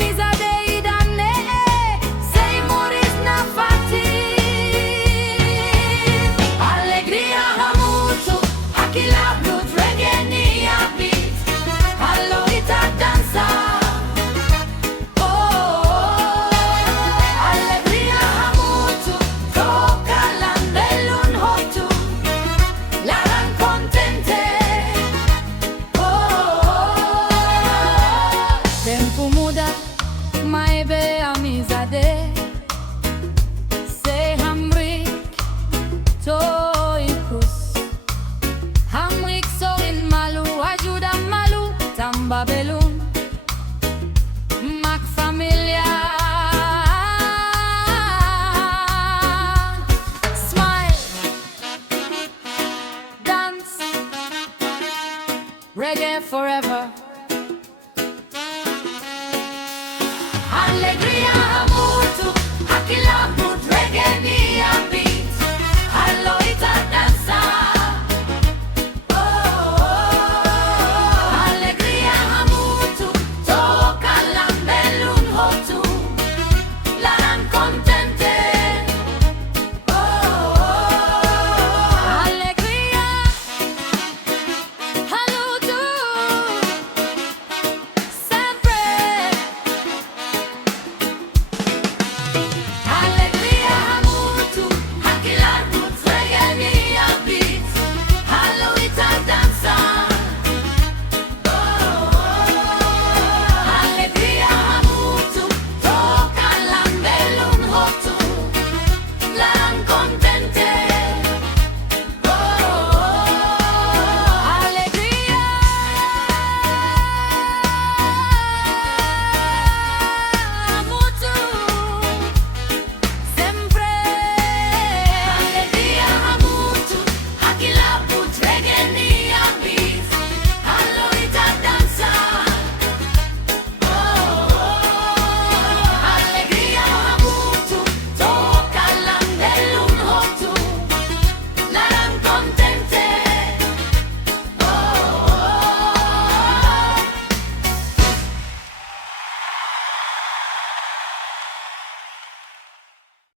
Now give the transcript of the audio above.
amizade idane, sei moris na fati. Alegria hamutu, hakila blut, reggae ni beat. Hallo ita dansa. Alegria hamutu, koka landelun hotu. Laran contente. Tempo muda, mai be amizade. Se hamrik toikus. Hamrik sorin malu, ajuda malu, tamba belun. Mac familia. Smile, dance, reggae forever. Alegría.